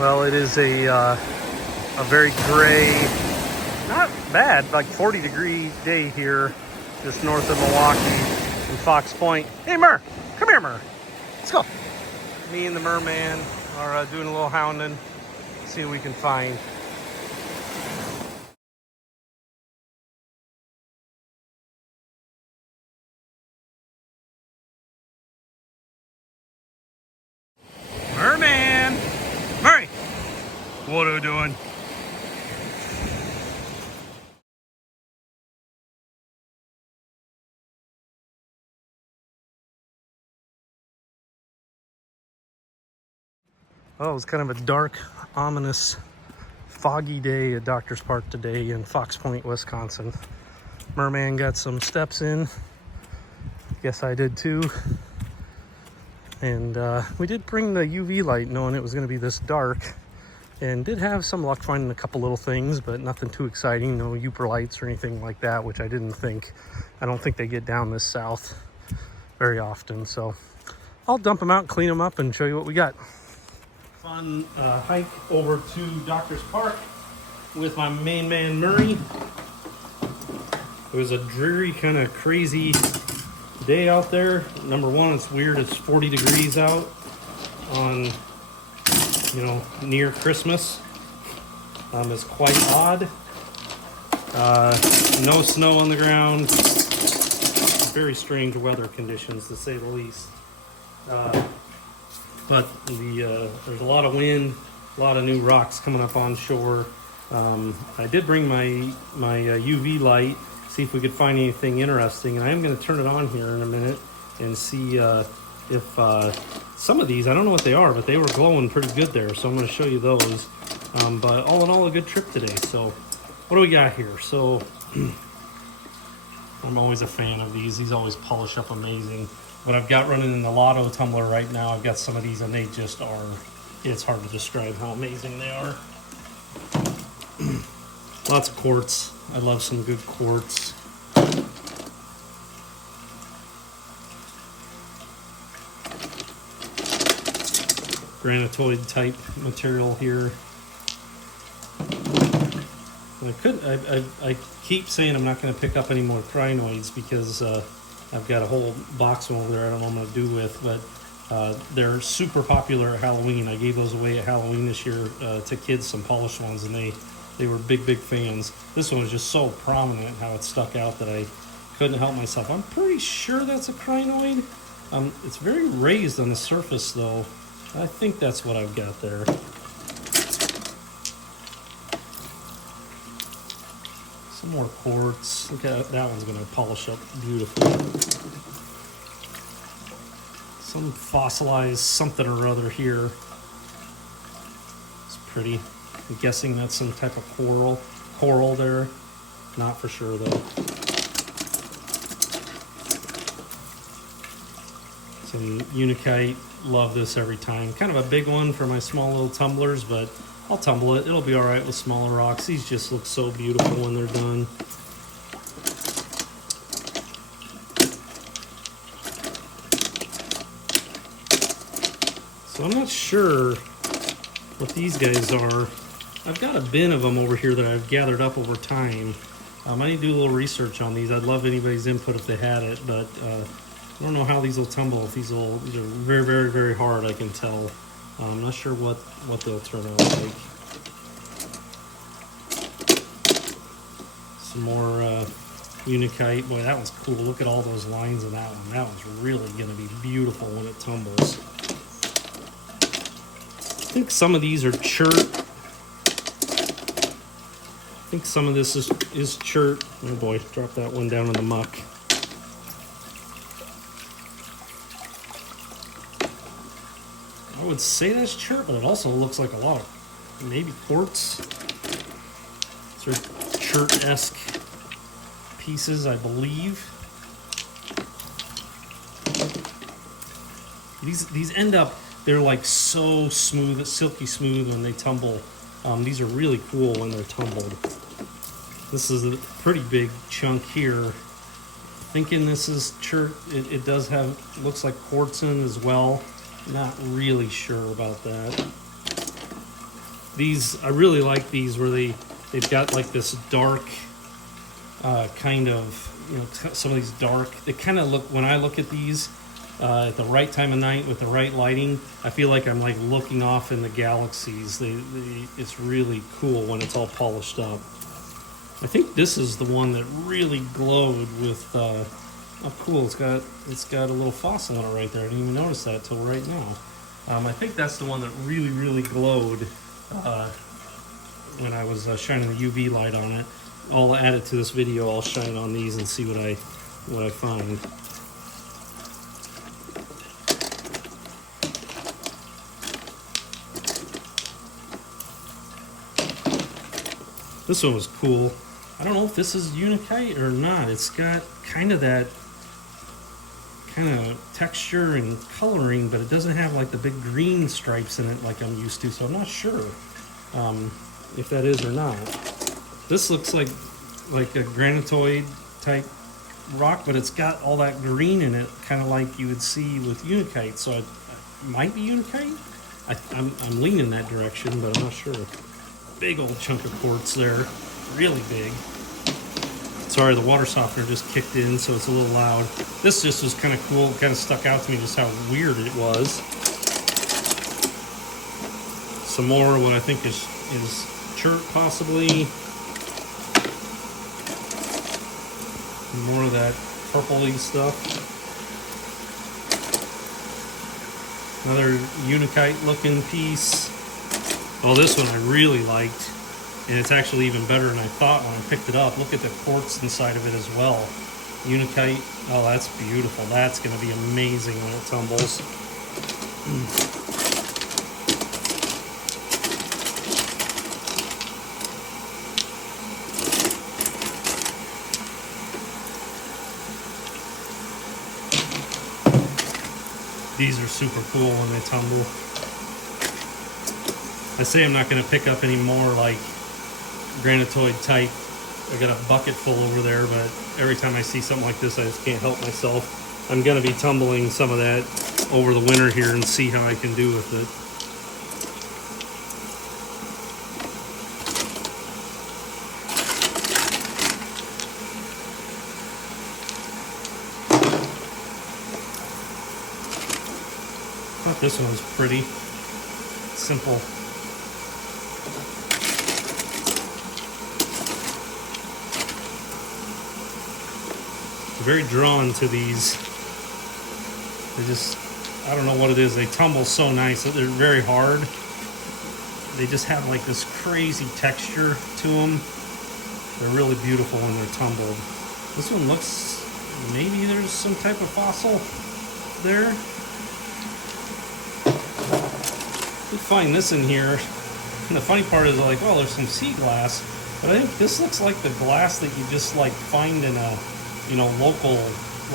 Well, it is a very gray, not bad, like 40-degree day here, just north of Milwaukee in Fox Point. Hey, Mur, come here, Mur. Let's go. Me and the merman are doing a little hounding, see what we can find. Merman! Murray! What are we doing? Oh, it was kind of a dark, ominous, foggy day at Doctor's Park today in Fox Point, Wisconsin. Merman got some steps in. Guess I did too. And we did bring the UV light knowing it was going to be this dark, and did have some luck finding a couple little things, but nothing too exciting. No Uper lights or anything like that, which I don't think they get down this south very often. So I'll dump them out, clean them up, and show you what we got. Fun hike over to Doctor's Park with my main man Murray. It was a dreary, kind of crazy day out there. Number one, it's weird. It's 40 degrees out on, near Christmas. It's quite odd. No snow on the ground. Very strange weather conditions, to say the least. But there's a lot of wind, a lot of new rocks coming up on shore. I did bring my UV light, see if we could find anything interesting. And I am going to turn it on here in a minute and see if some of these, I don't know what they are, but they were glowing pretty good there. So I'm going to show you those. But all in all, a good trip today. So what do we got here? So I'm always a fan of these. These always polish up amazing. What I've got running in the Lotto tumbler right now, I've got some of these, and they just are, it's hard to describe how amazing they are. Lots of quartz. I love some good quartz. Granitoid type material here. I keep saying I'm not going to pick up any more crinoids because I've got a whole box over there I don't know what I'm going to do with, but they're super popular at Halloween. I gave those away at Halloween this year to kids, some polished ones, and they were big fans. This one was just so prominent how it stuck out that I couldn't help myself. I'm pretty sure that's a crinoid. It's very raised on the surface though. I think that's what I've got there. Some more quartz. Look at that one's going to polish up beautifully. Some fossilized something or other here. It's pretty. I'm guessing that's some type of coral there. Not for sure though. Some unikite. Love this every time. Kind of a big one for my small little tumblers, but I'll tumble it. It'll be all right with smaller rocks. These just look so beautiful when they're done. So I'm not sure what these guys are. I've got a bin of them over here that I've gathered up over time. I need to do a little research on these. I'd love anybody's input if they had it, but I don't know how these will tumble. These are very hard, I can tell. I'm not sure what they'll turn out like. Some more unikite. Boy, that one's cool. Look at all those lines in that one. That one's really going to be beautiful when it tumbles. I think some of these are chert. I think some of this is chert. Oh boy, drop that one down in the muck. I would say that's chert, but it also looks like a lot of maybe quartz. Sort of chert-esque pieces, I believe. These end up, they're like so smooth, silky smooth when they tumble. These are really cool when they're tumbled. This is a pretty big chunk here. Thinking this is chert. It does have, looks like quartz in as well. Not really sure about that. These, I really like these where they've got like this dark kind of, you know, some of these dark, they kind of look, when I look at these at the right time of night with the right lighting, I feel like I'm like looking off in the galaxies. It's really cool when it's all polished up. I think this is the one that really glowed with, oh cool, it's got a little fossil in it right there. I didn't even notice that till right now. I think that's the one that really glowed when I was shining the UV light on it. I'll add it to this video. I'll shine on these and see what I find. This one was cool. I don't know if this is Unikite or not. It's got kind of that kind of texture and coloring, but it doesn't have like the big green stripes in it like I'm used to, so I'm not sure if that is or not. This looks like a granitoid type rock, but it's got all that green in it, kind of like you would see with Unikite, so it might be Unikite. I'm leaning that direction, but I'm not sure. Big old chunk of quartz there, really big. Sorry, the water softener just kicked in, so it's a little loud. This just was kind of cool, kind of stuck out to me just how weird it was. Some more what I think is chert, possibly. More of that purpley stuff. Another Unikite looking piece. Oh, this one I really liked. And it's actually even better than I thought when I picked it up. Look at the quartz inside of it as well. Unikite. Oh, that's beautiful. That's going to be amazing when it tumbles. These are super cool when they tumble. I say I'm not going to pick up any more like granitoid type. I got a bucket full over there, but every time I see something like this, I just can't help myself. I'm going to be tumbling some of that over the winter here and see how I can do with it. I thought this one was pretty simple. Very drawn to these. They just, I don't know what it is. They tumble so nice. They're very hard. They just have like this crazy texture to them. They're really beautiful when they're tumbled. This one looks, maybe there's some type of fossil there. You find this in here. And the funny part is like, well, there's some sea glass. But I think this looks like the glass that you just like find in a, you know, local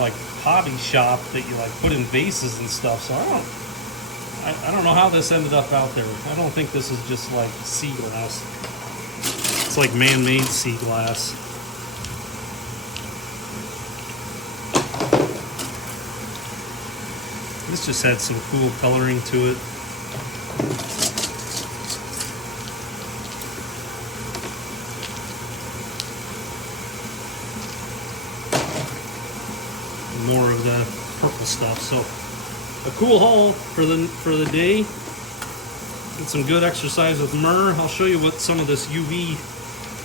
like hobby shop that you like put in vases and stuff. So I don't know how this ended up out there. I don't think this is just like sea glass. It's like man-made sea glass. This just had some cool coloring to it. More of the purple stuff. So a cool haul for the day. Did some good exercise with myrrh. I'll show you what some of this UV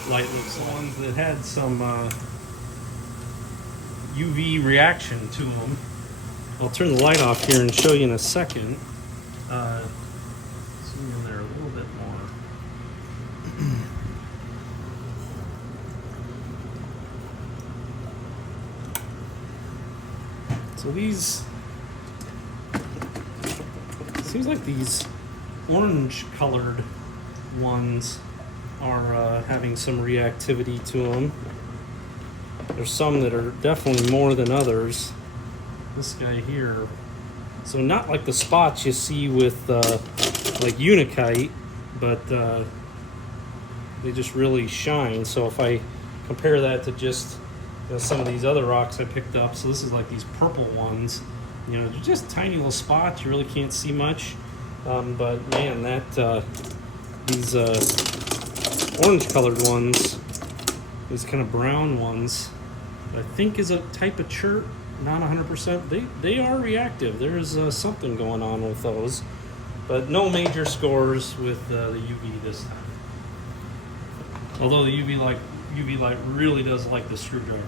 light looks like. Ones that had some UV reaction to them. I'll turn the light off here and show you in a second. Zoom in there a little bit more. So these, seems like these orange colored ones are having some reactivity to them. There's some that are definitely more than others. This guy here, so not like the spots you see with like Unikite, but they just really shine. So if I compare that to just some of these other rocks I picked up, so this is like these purple ones, you know, they're just tiny little spots, you really can't see much, but man, These orange colored ones, these kind of brown ones, I think is a type of chert, not 100%. They are reactive. There's something going on with those, but no major scores with the UV this time. Although the UV light really does like the screwdriver.